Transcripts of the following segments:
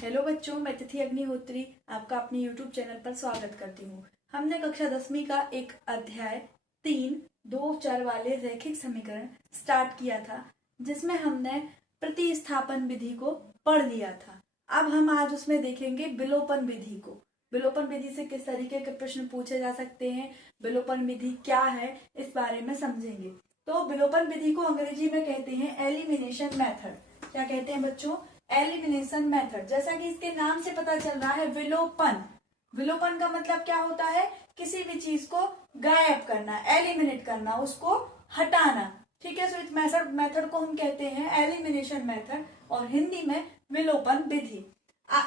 Hello बच्चों, मैं तिथि अग्निहोत्री आपका अपने YouTube चैनल पर स्वागत करती हूँ। हमने कक्षा 10वीं का एक अध्याय 3 दो चर वाले रैखिक समीकरण स्टार्ट किया था, जिसमें हमने प्रतिस्थापन विधि को पढ़ लिया था। अब हम आज उसमें देखेंगे विलोपन विधि को। विलोपन विधि से किस तरीके के प्रश्न पूछे जा सकते हैं, विलोपन विधि क्या है, इस बारे में समझेंगे। तो विलोपन विधि को अंग्रेजी में कहते हैं एलिमिनेशन मेथड। क्या कहते हैं बच्चों? Elimination method. जैसा कि इसके नाम से पता चल रहा है, विलोपन। विलोपन का मतलब क्या होता है? किसी भी चीज को गायब करना, एलिमिनेट करना, उसको हटाना। ठीक है, सो इस मेथड को हम कहते हैं एलिमिनेशन मेथड और हिंदी में विलोपन विधि।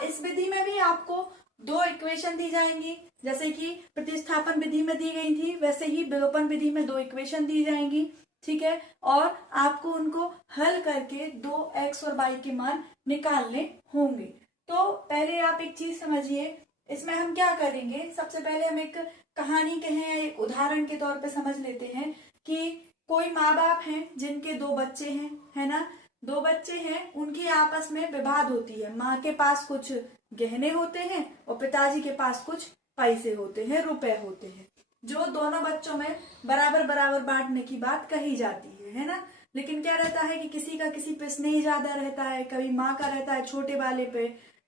इस विधि में भी आपको दो इक्वेशन दी जाएंगी, जैसे कि प्रतिस्थापन विधि में दी गई थी, वैसे ही विलोपन विधि में दो इक्वेशन दी जाएंगी। ठीक है, और आपको उनको हल करके 2x और y के मान निकालने होंगे। तो पहले आप एक चीज समझिए, इसमें हम क्या करेंगे। सबसे पहले हम एक कहानी कहें या एक उदाहरण के तौर पे समझ लेते हैं कि कोई माँ बाप हैं जिनके दो बच्चे हैं, है ना। दो बच्चे हैं, उनकी आपस में विवाद होती है। माँ के पास कुछ गहने होते हैं और पिताजी के पास कुछ पैसे होते हैं, रुपए होते हैं, जो दोनों बच्चों में बराबर बराबर बांटने की बात कही जाती है ना। लेकिन क्या रहता है कि किसी का किसी पे स्नेह ज्यादा रहता है, कभी माँ का रहता है छोटे वाले पे,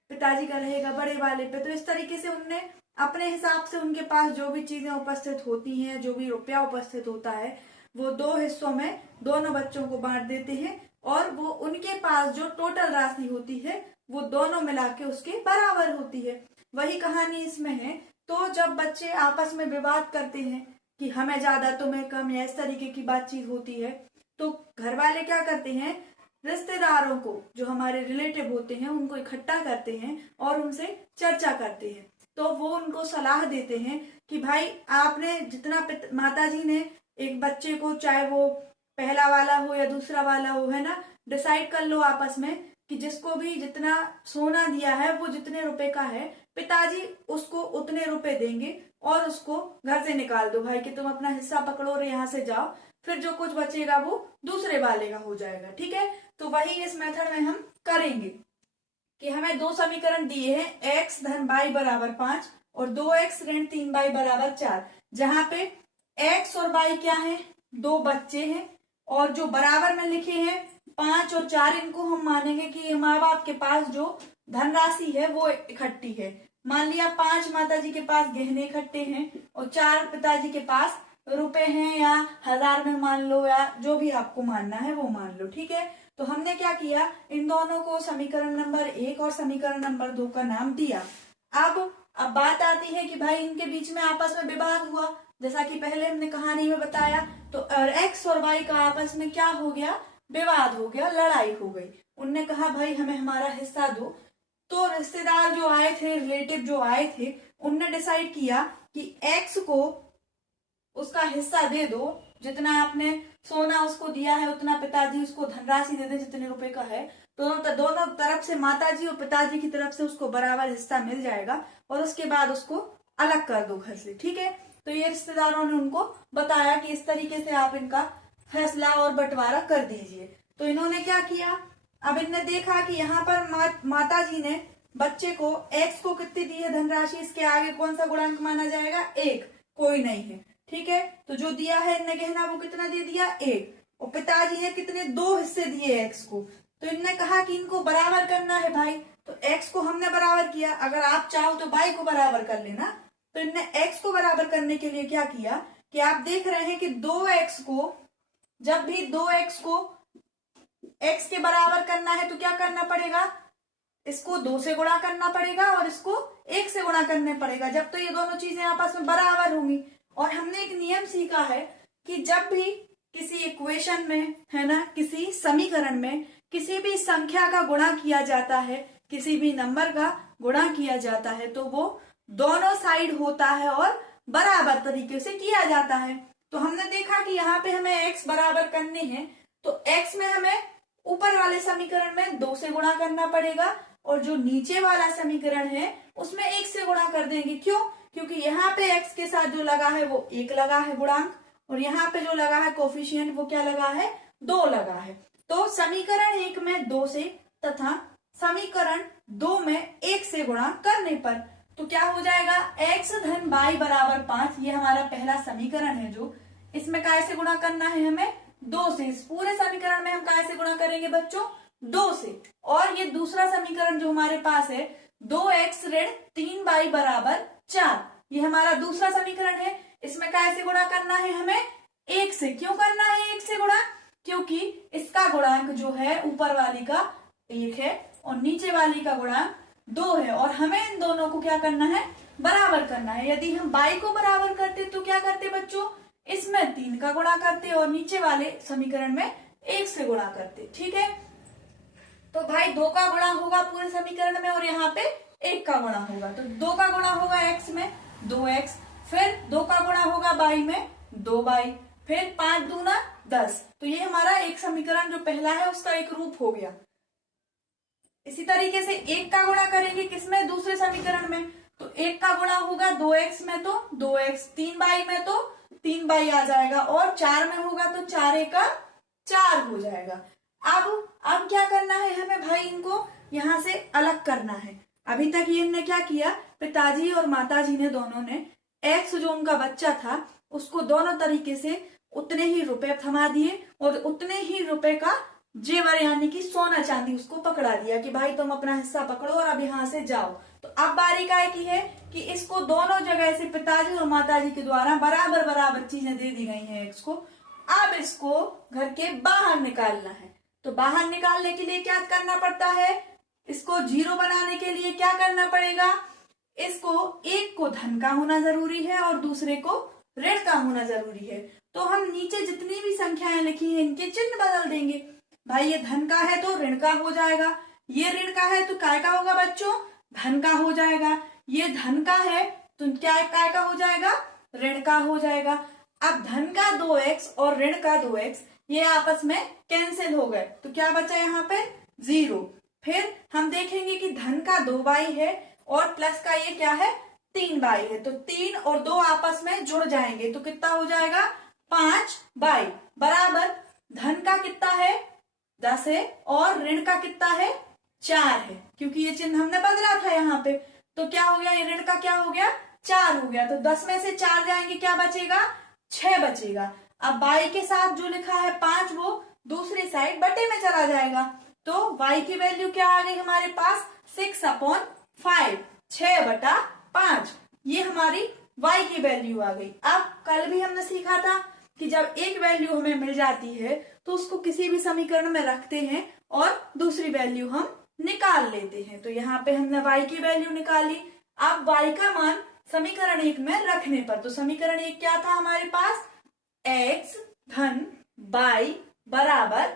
पिताजी का रहेगा बड़े वाले पे। तो इस तरीके से उनने अपने हिसाब से उनके पास जो भी चीजें उपस्थित होती हैं, जो भी रुपया उपस्थित होता है, वो दो हिस्सों में दोनों बच्चों को बांट देते हैं और वो उनके पास जो टोटल राशि होती है वो दोनों मिला के उसके बराबर होती है। वही कहानी इसमें है। तो जब बच्चे आपस में विवाद करते हैं कि हमें ज्यादा तुम्हें कम या इस तरीके की बातचीत होती है, तो घर वाले क्या करते हैं, रिश्तेदारों को, जो हमारे रिलेटिव होते हैं, उनको इकट्ठा करते हैं और उनसे चर्चा करते हैं। तो वो उनको सलाह देते हैं कि भाई आपने जितना माताजी ने एक बच्चे को, चाहे वो पहला वाला हो या दूसरा वाला हो, है ना, डिसाइड कर लो आपस में कि जिसको भी जितना सोना दिया है वो जितने रुपए का है, पिताजी उसको उतने रुपए देंगे और उसको घर से निकाल दो भाई कि तुम अपना हिस्सा पकड़ो और यहाँ से जाओ, फिर जो कुछ बचेगा वो दूसरे वाले का हो जाएगा। ठीक है, तो वही इस मेथड में हम करेंगे कि हमें दो समीकरण दिए हैं, x धन y बराबर 5 और 2x ऋण 3y बराबर 4, जहां पे x और y क्या है, दो बच्चे हैं, और जो बराबर में लिखे हैं 5 और 4, इनको हम मानेंगे कि माँ बाप के पास जो धनराशि है वो इकट्ठी है। मान लिया 5 माताजी के पास गहने इकट्ठे हैं और 4 पिताजी के पास रुपए हैं, या 1000 में मान लो, या जो भी आपको मानना है वो मान लो। ठीक है, तो हमने क्या किया, इन दोनों को समीकरण नंबर 1 और समीकरण नंबर 2 का नाम दिया। अब बात आती है कि भाई इनके बीच में आपस में विवाद हुआ, जैसा कि पहले हमने कहानी में बताया। तो x और y का आपस में क्या हो गया, विवाद हो गया, लड़ाई हो गई। उनने कहा भाई हमें हमारा हिस्सा दो। तो रिश्तेदार जो आए थे, रिलेटिव जो आए थे, उनने डिसाइड किया कि x को उसका हिस्सा दे दो, जितना आपने सोना उसको दिया है उतना पिताजी उसको धनराशि दे दे जितने रुपए का है। दोनों तरफ से, माताजी और पिताजी की तरफ से उसको बराबर हिस्सा मिल जाएगा और उसके बाद उसको अलग कर दो घर से। ठीक है, तो ये रिश्तेदारों ने उनको बताया कि इस तरीके से आप इनका फैसला और बंटवारा कर दीजिए। तो इन्होंने क्या किया, अब इनने देखा कि यहाँ पर माताजी ने बच्चे को x को कितनी दी है धनराशि, इसके आगे कौन सा गुणांक माना जाएगा, 1, कोई नहीं है। ठीक है, तो जो दिया है इनने गहना वो कितना दे दिया, 1, और पिताजी ने कितने, 2 हिस्से दिए x को। तो इनने कहा कि इनको बराबर करना है भाई, तो x को हमने बराबर किया, अगर आप चाहो तो y को बराबर कर लेना। तो इनने x को बराबर करने के लिए क्या किया कि आप देख रहे हैं कि 2x को, जब भी 2x को x के बराबर करना है तो क्या करना पड़ेगा, इसको 2 से गुणा करना पड़ेगा और इसको 1 से गुणा करने पड़ेगा, जब तो ये दोनों चीजें आपस में बराबर होंगी। और हमने एक नियम सीखा है कि जब भी किसी इक्वेशन में, है ना, किसी समीकरण में किसी भी संख्या का गुणा किया जाता है, किसी भी नंबर का गुणा किया जाता है, तो वो दोनों साइड होता है और बराबर तरीके से किया जाता है। तो हमने देखा कि यहाँ पे हमें x बराबर करने हैं, तो x में हमें ऊपर वाले समीकरण में 2 से गुणा करना पड़ेगा और जो नीचे वाला समीकरण है उसमें 1 से गुणा कर देंगे। क्यों? क्योंकि यहाँ पे x के साथ जो लगा है वो 1 लगा है गुणांक, और यहाँ पे जो लगा है कोफिशिएंट वो क्या लगा है, 2 लगा है। तो समीकरण 1 में 2 से तथा समीकरण 2 में 1 से गुणा करने पर। तो क्या हो जाएगा, x धन y बराबर 5, ये हमारा पहला समीकरण है। जो इसमें काय से गुणा करना है हमें, 2 से। इस पूरे समीकरण में हम काय से गुणा करेंगे बच्चों, 2 से। और ये दूसरा समीकरण जो हमारे पास है, 2x ऋण 3y बराबर 4, ये हमारा दूसरा समीकरण है। इसमें काय से गुणा करना है हमें, 1 से। क्यों करना है 1 से गुणा, क्योंकि इसका गुणांक जो है ऊपर वाली का 1 है और नीचे वाली का गुणांक 2 है, और हमें इन दोनों को क्या करना है, बराबर करना है। यदि हम y को बराबर करते तो क्या करते बच्चों, इसमें 3 का गुणा करते और नीचे वाले समीकरण में 1 से गुणा करते। ठीक है, तो भाई 2 का गुणा होगा पूरे समीकरण में और यहाँ पे 1 का गुणा होगा। तो 2 का गुणा होगा x में 2x, फिर 2 का गुणा होगा y में 2y, फिर 5 दूना 10। तो ये हमारा एक समीकरण जो पहला है उसका एक रूप हो गया। इसी तरीके से 1 का गुणा करेंगे किसमें, दूसरे समीकरण में। तो 1 का गुणा होगा 2x में तो 2x, 3y में तो 3y आ जाएगा, और 4 में होगा तो 4 का 4 हो जाएगा। अब क्या करना है हमें भाई, इनको यहाँ से अलग करना है। अभी तक ये इनने क्या किया, पिताजी और माताजी ने दोनों ने x जो उनका बच्चा था उसको दोनों तरीके से उतने ही रुपए थमा दिए और उतने ही रुपए का जेवर यानी कि सोना चांदी उसको पकड़ा दिया कि भाई तुम अपना हिस्सा पकड़ो और अब यहाँ से जाओ। तो अब बारी काय की है कि इसको दोनों जगह से पिताजी और माताजी के द्वारा बराबर बराबर चीजें दे दी गई हैं एक्स को। अब इसको घर के बाहर निकालना है। तो बाहर निकालने के लिए क्या करना पड़ता है, इसको 0 बनाने के लिए क्या करना पड़ेगा, इसको एक को धन का होना जरूरी है और दूसरे को ऋण का होना जरूरी है। तो हम नीचे जितनी भी संख्याएं लिखी हैं इनके चिन्ह बदल देंगे। भाई ये धन का है तो ऋण का हो जाएगा, ये ऋण का है तो काय का होगा बच्चों, धन का हो जाएगा। ये धन का है तो क्या काय का हो जाएगा, ऋण का हो जाएगा। अब धन का 2x और ऋण का 2x ये आपस में कैंसिल हो गए तो क्या बचा यहाँ पे 0। फिर हम देखेंगे कि धन का 2y है और प्लस का ये क्या है 3y है, तो 3 और 2 आपस में जुड़ जाएंगे तो कितना हो जाएगा 5y बराबर धन का कितना है 10 है और ऋण का कितना है 4 है, क्योंकि ये चिन्ह हमने बदला था यहाँ पे। तो क्या हो गया, ये ऋण का क्या हो गया 4 हो गया। तो 10 में से 4 जाएंगे क्या बचेगा 6 बचेगा। अब y के साथ जो लिखा है 5 वो दूसरी साइड बटे में चला जाएगा। तो y की वैल्यू क्या आ गई हमारे पास 6/5, 6/5, ये हमारी y की वैल्यू आ गई। अब कल भी हमने सीखा था कि जब एक वैल्यू हमें मिल जाती है तो उसको किसी भी समीकरण में रखते हैं और दूसरी वैल्यू हम निकाल लेते हैं। तो यहाँ पे हमने y की वैल्यू निकाली। अब y का मान समीकरण 1 में रखने पर, तो समीकरण 1 क्या था हमारे पास x धन y बराबर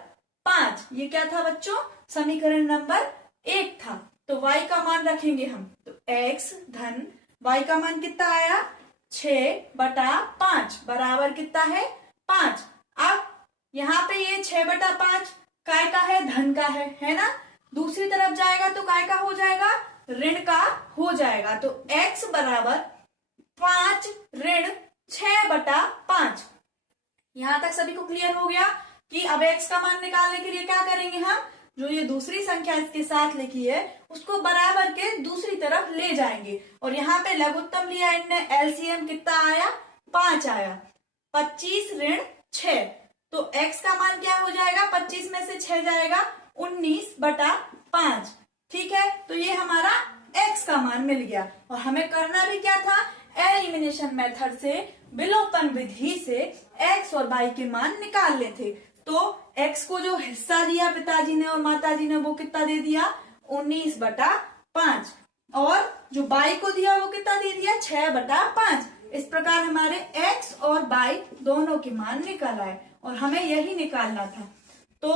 5, ये क्या था बच्चों समीकरण नंबर 1 था। तो y का मान रखेंगे हम, तो x धन y का मान कितना आया 6/5 बराबर कितना है 5। अब यहाँ पे ये 6/5 काय का है धन का है ना, दूसरी तरफ जाएगा तो काय का हो जाएगा ऋण का हो जाएगा। तो x बराबर 5 ऋण 6/5। यहां तक सभी को क्लियर हो गया कि अब x का मान निकालने के लिए क्या करेंगे हम, जो ये दूसरी संख्या इसके साथ लिखी है उसको बराबर के दूसरी तरफ ले जाएंगे और यहाँ पे लघुत्तम लिया इनने, एलसीएम कितना आया 5 आया, 25 ऋण 6। तो x का मान क्या हो जाएगा 25 में से 6 जाएगा 19/5। ठीक है, तो ये हमारा x का मान मिल गया। और हमें करना भी क्या था, एलिमिनेशन मेथड से, विलोपन विधि से x और y के मान निकालने थे। तो x को जो हिस्सा दिया पिताजी ने और माताजी ने वो कितना दे दिया 19/5 और जो y को दिया वो कितना दे दिया 6/5। इस प्रकार हमारे x और y दोनों के मान निकल आए और हमें यही निकालना था। तो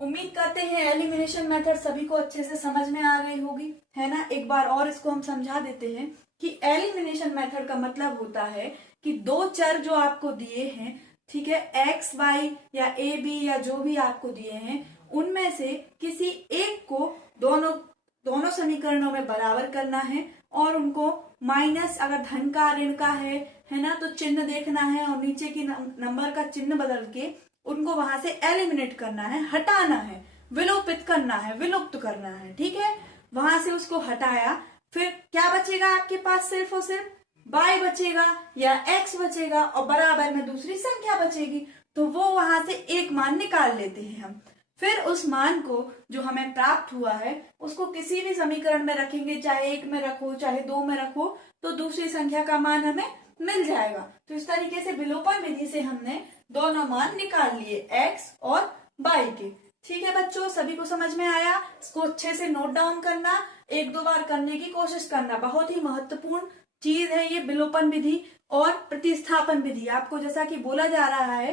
उम्मीद करते हैं एलिमिनेशन मेथड सभी को अच्छे से समझ में आ गई होगी, है ना। एक बार और इसको हम समझा देते हैं कि एलिमिनेशन मेथड का मतलब होता है कि दो चर जो आपको दिए हैं, ठीक है, x y या a b या जो भी आपको दिए हैं, उनमें से किसी एक को दोनों समीकरणों में बराबर करना है और उनको माइनस, अगर धन का ऋण का है ना, तो चिन्ह देखना है और नीचे की नंबर का चिन्ह बदल के उनको वहां से एलिमिनेट करना है, हटाना है। विलोपित करना है, विलुप्त करना है, ठीक है। वहां से उसको हटाया, फिर क्या बचेगा आपके पास, सिर्फ और सिर्फ y बचेगा या x बचेगा और बराबर में दूसरी संख्या बचेगी। तो वो वहां से एक मान निकाल लेते हैं हम। फिर उस मान को जो हमें प्राप्त हुआ है उसको किसी भी समीकरण में रखेंगे, चाहे 1 में रखो चाहे 2 में रखो, तो दूसरी संख्या का मान हमें मिल जाएगा। तो इस तरीके से विलोपन विधि से हमने दोनों मान निकाल लिए, x और y के। ठीक है बच्चों, सभी को समझ में आया? इसको अच्छे से नोट डाउन करना, 1-2 बार करने की कोशिश करना। बहुत ही महत्वपूर्ण चीज है ये विलोपन विधि और प्रतिस्थापन विधि। आपको जैसा कि बोला जा रहा है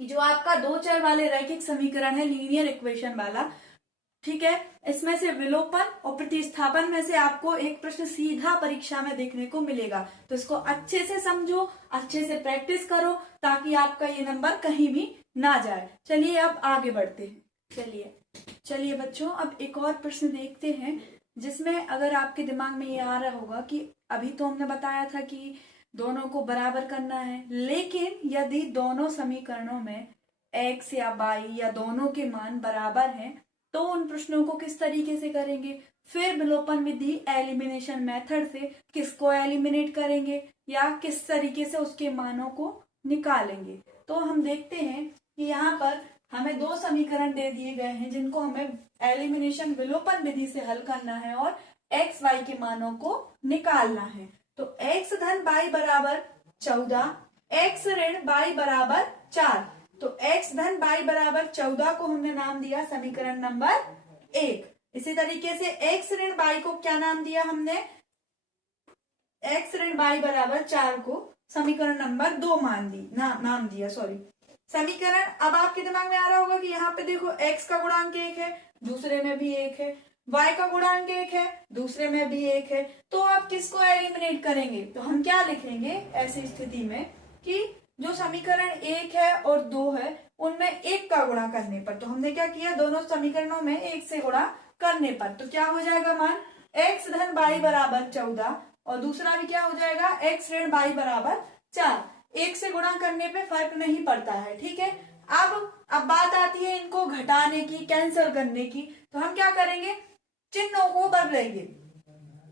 कि जो आपका 2 चर वाले रैखिक समीकरण है, लीनियर इक्वेशन वाला, ठीक है, इसमें से विलोपन और प्रतिस्थापन में से आपको एक प्रश्न सीधा परीक्षा में देखने को मिलेगा। तो इसको अच्छे से समझो, अच्छे से प्रैक्टिस करो, ताकि आपका ये नंबर कहीं भी ना जाए। चलिए अब आगे बढ़ते हैं। चलिए बच्चों, अब एक और प्रश्न देखते हैं, जिसमें अगर आपके दिमाग में ये आ रहा होगा कि अभी तो हमने बताया था कि दोनों को बराबर करना है, लेकिन यदि दोनों समीकरणों में x या y या दोनों के मान बराबर हैं तो उन प्रश्नों को किस तरीके से करेंगे। फिर विलोपन विधि एलिमिनेशन मेथड से किसको एलिमिनेट करेंगे या किस तरीके से उसके मानों को निकालेंगे। तो हम देखते हैं कि यहाँ पर हमें 2 समीकरण दे दिए गए हैं जिनको हमें एलिमिनेशन विलोपन विधि से हल करना है और x y के मानों को निकालना है। तो x धन y बराबर 14, x ऋण y बराबर 4। तो x धन y बराबर 14 को हमने नाम दिया समीकरण नंबर 1। इसी तरीके से x ऋण y को क्या नाम दिया हमने, x ऋण y बराबर 4 को समीकरण नंबर 2 नाम दिया, सॉरी। समीकरण अब आपके दिमाग में आ रहा होगा कि यहाँ पे देखो x का गुणांक 1 है, दूसरे में भी 1 है, y का गुणांक 1 है, दूसरे में भी 1 है, तो आप किसको एलिमिनेट करेंगे। तो हम क्या लिखेंगे ऐसी स्थिति में कि जो समीकरण 1 है और 2 है उनमें 1 का गुणा करने पर, तो हमने क्या किया, दोनों समीकरणों में 1 से गुणा करने पर, तो क्या हो जाएगा मान, x धन y बराबर 14 और दूसरा भी क्या हो जाएगा, x ऋण y बराबर 4। 1 से गुणा करने पे फर्क नहीं पड़ता है, ठीक है। अब बात आती है इनको घटाने की, कैंसिल करने की। तो हम क्या करेंगे, चिन्हों को बदलेंगे।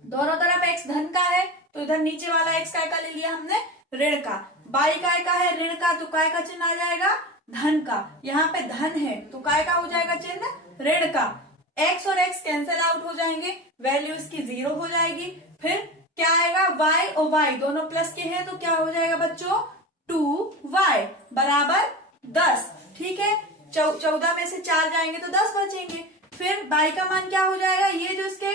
दोनों तरफ x धन का है तो इधर नीचे वाला x काय का ले लिया हमने, ऋण का। y काय का है ऋण का, तो काय का चिन्ह आ जाएगा, धन का। यहाँ पे धन है तो काय का हो जाएगा चिन्ह, ऋण का। x और x कैंसिल आउट हो जाएंगे, वैल्यू इसकी 0 हो जाएगी। फिर क्या आएगा, y और y दोनों प्लस के हैं तो क्या हो जाएगा बच्चों, 2y बराबर 10, ठीक है। 14 में से 4 जाएंगे तो 10 बचेंगे। फिर y का मान क्या हो जाएगा, ये जो इसके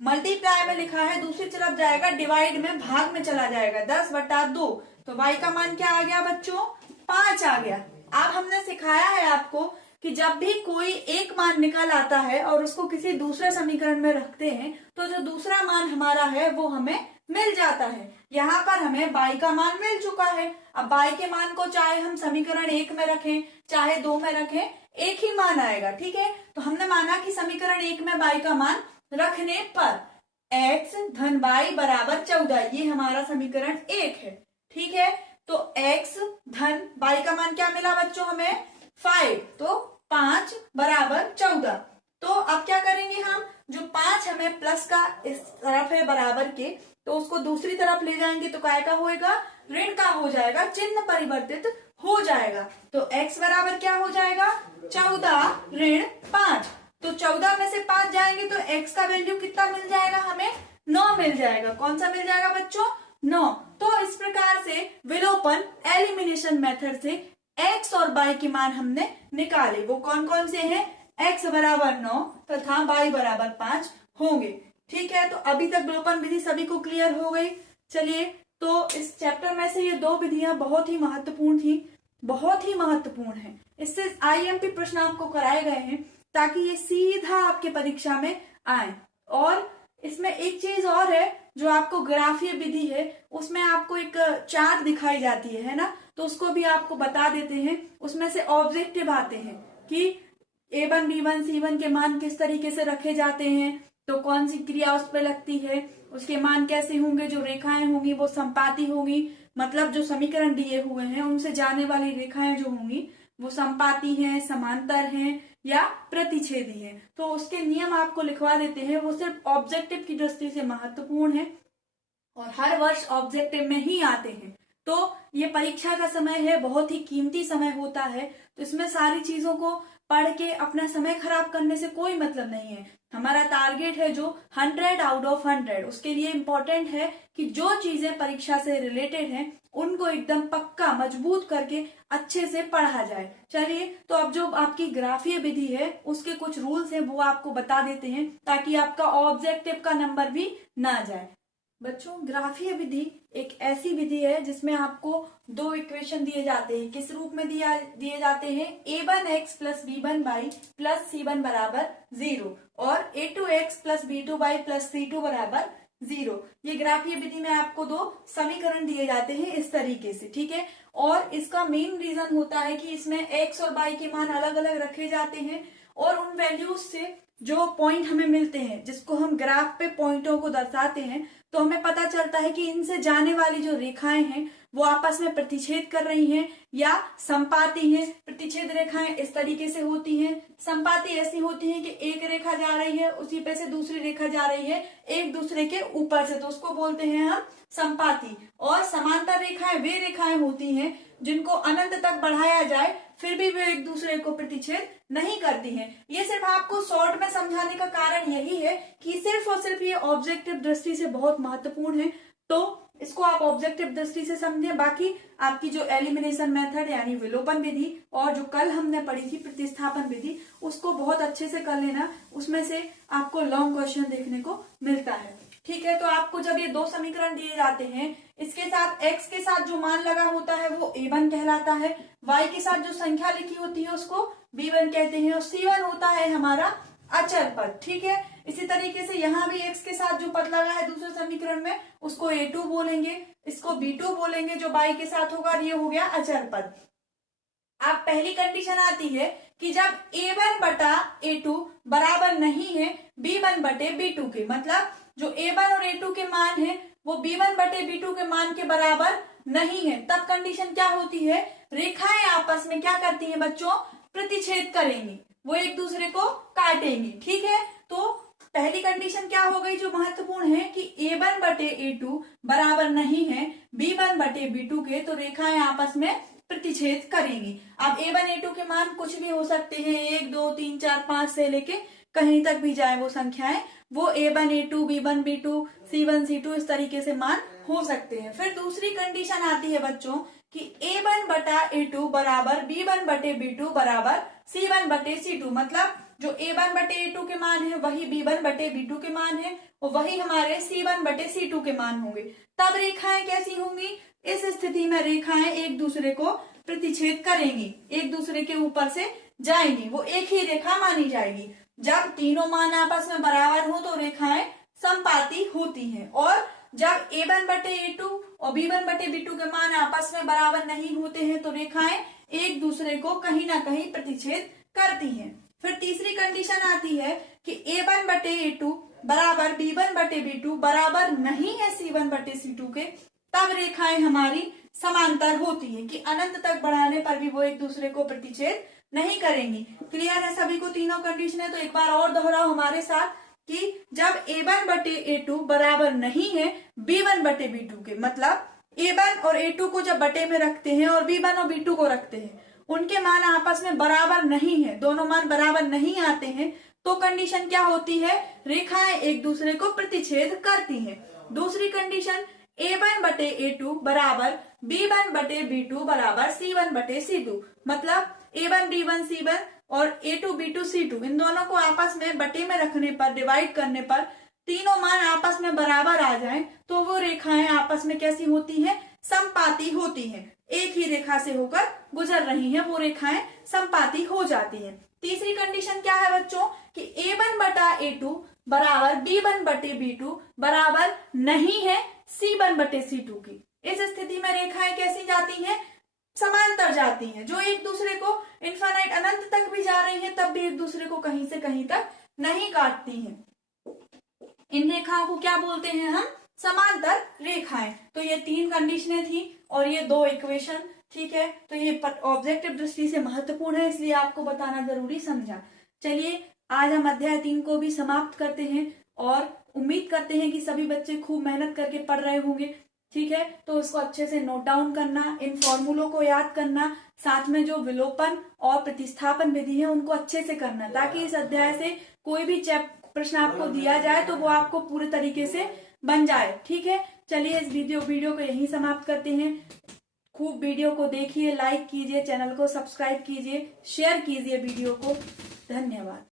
मल्टीप्लाई में लिखा है दूसरी तरफ जाएगा, डिवाइड में, भाग में चला जाएगा, 10/2। तो y का मान क्या आ गया बच्चों, 5 आ गया। अब हमने सिखाया है आपको कि जब भी कोई एक मान निकल आता है और उसको किसी दूसरे समीकरण में रखते हैं तो जो दूसरा मान हमारा है वो हमें मिल जाता है। यहाँ पर हमें y का मान मिल चुका है। अब y के मान को चाहे हम समीकरण 1 में रखें चाहे 2 में रखें, एक ही मान आएगा, ठीक है। तो हमने माना कि समीकरण 1 में y का मान रखने पर x धन y बराबर 14, ये हमारा समीकरण 1 है, ठीक है। तो x धन y का मान क्या मिला बच्चों हमें, 5, तो 5 बराबर 14। तो अब क्या करेंगे हम, जो 5 हमें प्लस का इस तरफ है बराबर के, तो उसको दूसरी तरफ ले जाएंगे तो काय का होएगा, ऋण का हो जाएगा, चिन्ह परिवर्तित हो जाएगा। तो x बराबर क्या हो जाएगा, 14 ऋण 5। तो 14 में से 5 जाएंगे तो x का वैल्यू कितना मिल जाएगा हमें, 9 मिल जाएगा। कौन सा मिल जाएगा बच्चों, 9। तो इस प्रकार से विलोपन एलिमिनेशन मेथड से x और y के मान हमने निकाले। वो कौन कौन से हैं, x बराबर 9 तथा y बराबर 5 होंगे, ठीक है। तो अभी तक विलोपन विधि सभी को क्लियर हो गई। चलिए, तो इस चैप्टर में से ये 2 विधियां बहुत ही महत्वपूर्ण थी, बहुत ही महत्वपूर्ण है। इससे IMP प्रश्न आपको कराए गए हैं ताकि ये सीधा आपके परीक्षा में आए। और इसमें एक चीज और है, जो आपको ग्राफीय विधि है उसमें आपको एक चार्ट दिखाई जाती है ना, तो उसको भी आपको बता देते हैं। उसमें से ऑब्जेक्टिव आते हैं कि A1 B1 C1 के मान किस तरीके से रखे जाते हैं, तो कौन सी क्रिया उस पर लगती है, उसके मान कैसे होंगे, जो रेखाएं होंगी वो संपाती होंगी, मतलब जो समीकरण दिए हुए हैं उनसे जाने वाली रेखाएं जो होंगी वो संपाती हैं, समांतर हैं या प्रतिच्छेदी है। तो उसके नियम आपको लिखवा देते हैं, वो सिर्फ ऑब्जेक्टिव की दृष्टि से महत्वपूर्ण है और हर वर्ष ऑब्जेक्टिव में ही आते हैं। तो ये परीक्षा का समय है, बहुत ही कीमती समय होता है, तो इसमें सारी चीजों को पढ़ के अपना समय खराब करने से कोई मतलब नहीं है। हमारा टारगेट है जो 100 आउट ऑफ 100, उसके लिए इम्पोर्टेंट है कि जो चीजें परीक्षा से रिलेटेड हैं उनको एकदम पक्का मजबूत करके अच्छे से पढ़ा जाए। चलिए, तो अब जो आपकी ग्राफीय विधि है उसके कुछ रूल्स हैं वो आपको बता देते हैं ताकि आपका ऑब्जेक्टिव का नंबर भी ना जाए। बच्चों, ग्राफीय विधि एक ऐसी विधि है जिसमें आपको दो इक्वेशन दिए जाते हैं। किस रूप में दिए जाते हैं? a1x plus b1y plus c1 बराबर 0 और a2x plus b2y plus c2 बराबर 0। ये ग्राफीय विधि में आपको दो समीकरण दिए जाते हैं इस तरीके से, ठीक है। और इसका मेन रीजन होता है कि इसमें x और y के मान अलग अलग रखे जाते हैं और उन वैल्यूज से जो पॉइंट हमें मिलते हैं, जिसको हम ग्राफ पे पॉइंटों को दर्शाते हैं, तो हमें पता चलता है कि इनसे जाने वाली जो रेखाएं हैं वो आपस में प्रतिच्छेद कर रही हैं या संपाती हैं। प्रतिच्छेद रेखाएं इस तरीके से होती हैं, संपाती ऐसी होती हैं कि एक रेखा जा रही है, उसी पे से दूसरी रेखा जा रही है एक दूसरे के ऊपर से, तो उसको बोलते हैं हम संपाती। और समांतर रेखाएं वे रेखाएं होती हैं जिनको अनंत तक बढ़ाया जाए फिर भी वे एक दूसरे को प्रतिच्छेद नहीं करती हैं। ये सिर्फ आपको शॉर्ट में समझाने का कारण यही है कि सिर्फ और सिर्फ ये ऑब्जेक्टिव दृष्टि से बहुत महत्वपूर्ण है, तो इसको आप ऑब्जेक्टिव दृष्टि से समझें। बाकी आपकी जो एलिमिनेशन मेथड यानी विलोपन विधि और जो कल हमने पढ़ी थी प्रतिस्थापन विधि, उसको बहुत अच्छे से कर लेना, उसमें से आपको लॉन्ग क्वेश्चन देखने को मिलता है, ठीक है। तो आपको जब ये दो समीकरण दिए जाते हैं, इसके साथ x के साथ जो मान लगा होता है वो a1 कहलाता है, y के साथ जो संख्या लिखी होती है उसको b1 कहते हैं और c1 होता है हमारा अचर पद, ठीक है। इसी तरीके से यहाँ भी x के साथ जो पद लगा है दूसरे समीकरण में उसको a2 बोलेंगे, इसको b2 बोलेंगे जो y के साथ होगा, ये हो गया अचर पद। अब पहली कंडीशन आती है कि जब a1 बटा a2 बराबर नहीं है b1 बटे b2 के, मतलब जो a1 और a2 के मान है वो b1 बटे b2 के मान के बराबर नहीं है, तब कंडीशन क्या होती है? रेखाएं आपस में क्या करती हैं बच्चों? प्रतिच्छेद करेंगी, वो एक दूसरे को काटेंगी, ठीक है। तो पहली कंडीशन क्या हो गई जो महत्वपूर्ण है कि a1 बटे a2 बराबर नहीं है b1 बटे b2 के, तो रेखाएं आपस में प्रतिच्छेद करेंगी। अब a1 a2 के मान कुछ भी हो सकते हैं, 1 2 3 4 5 से लेके कहीं तक भी जाए वो संख्याएं, वो a1 a2 b1 b2 c1 c2 इस तरीके से मान हो सकते हैं। फिर दूसरी कंडीशन आती है बच्चों कि a1 बटा a2 बराबर b1 बटे b2 बराबर c1 बटे c2, मतलब जो a1 बटे a2 के मान है वही b1 बटे b2 के मान है और वही हमारे c1 बटे c2 के मान होंगे। तब रेखाएं कैसी होंगी? इस स्थिति में रेखाएं एक दूसरे को प्रतिच्छेद करेंगी, एक दूसरे के ऊपर से जाएंगी, वो एक ही रेखा मानी जाएगी। जब तीनों मान आपस में बराबर हो तो रेखाएं संपाती होती हैं, और जब a1 बटे a2 और b1 बटे b2 के मान आपस में बराबर नहीं होते हैं तो रेखाएं एक दूसरे को कहीं ना कहीं प्रतिच्छेद करती हैं। फिर तीसरी कंडीशन आती है कि a1 बटे a2 बराबर b1 बटे b2 बराबर नहीं है c1 बटे c2 के, तब रेखाएं हमारी समांतर होती है कि अनंत तक बढ़ाने पर भी वो एक दूसरे को प्रतिच्छेद नहीं करेंगी। क्लियर है सभी को तीनों कंडीशन है? तो एक बार और दोहराओ हमारे साथ कि जब a1 बटे a2 बराबर नहीं है b1 बटे b2 के, मतलब a1 और a2 को जब बटे में रखते हैं और b1 और b2 को रखते हैं, उनके मान आपस में बराबर नहीं है, दोनों मान बराबर नहीं आते हैं, तो कंडीशन क्या होती है? रेखाएं एक दूसरे को प्रतिच्छेद करती हैं। दूसरी कंडीशन a1 बटे a2 बराबर b1 बटे b2 बराबर c1 बटे c2, मतलब a1 b1 c1 और a2 b2 c2 इन दोनों को आपस में बटे में रखने पर, डिवाइड करने पर तीनों मान आपस में बराबर आ जाएं तो वो रेखाएं आपस में कैसी होती हैं? संपाती होती हैं, एक ही रेखा से होकर गुजर रही हैं, वो रेखाएं संपाती हो जाती हैं। तीसरी कंडीशन क्या है बच्चों कि a1 बटा a2 बराबर b1 बटे b2 बराबर नहीं है c1 बटे c2 की। इस स्थिति में रेखाएं कैसी जाती हैं? समांतर जाती हैं, जो एक दूसरे को इनफाइनाइट अनंत तक भी जा रही हैं तब भी एक दूसरे को कहीं से कहीं तक नहीं काटती हैं। इन रेखाओं को क्या बोलते हैं हम? समांतर रेखाएं। तो ये तीन कंडीशनें थी और ये दो इक्वेशन, ठीक है। तो ये ऑब्जेक्टिव दृष्टि से महत्वपूर्ण है, इसलिए आपको बताना जरूरी समझा। चलिए आज हम अध्याय 3 को भी समाप्त करते हैं और उम्मीद करते हैं कि सभी बच्चे खूब मेहनत करके पढ़ रहे होंगे। ठीक है, तो उसको अच्छे से नोट डाउन करना, इन फॉर्मूलों को याद करना, साथ में जो विलोपन और प्रतिस्थापन विधि है उनको अच्छे से करना, ताकि इस अध्याय से कोई भी प्रश्न आपको दिया जाए तो वो आपको पूरे तरीके से बन जाए। ठीक है, चलिए इस वीडियो को यहीं समाप्त करते हैं। खूब वीडियो को देखिए, लाइक कीजिए, चैनल को सब्सक्राइब कीजिए, शेयर कीजिए वीडियो को। धन्यवाद।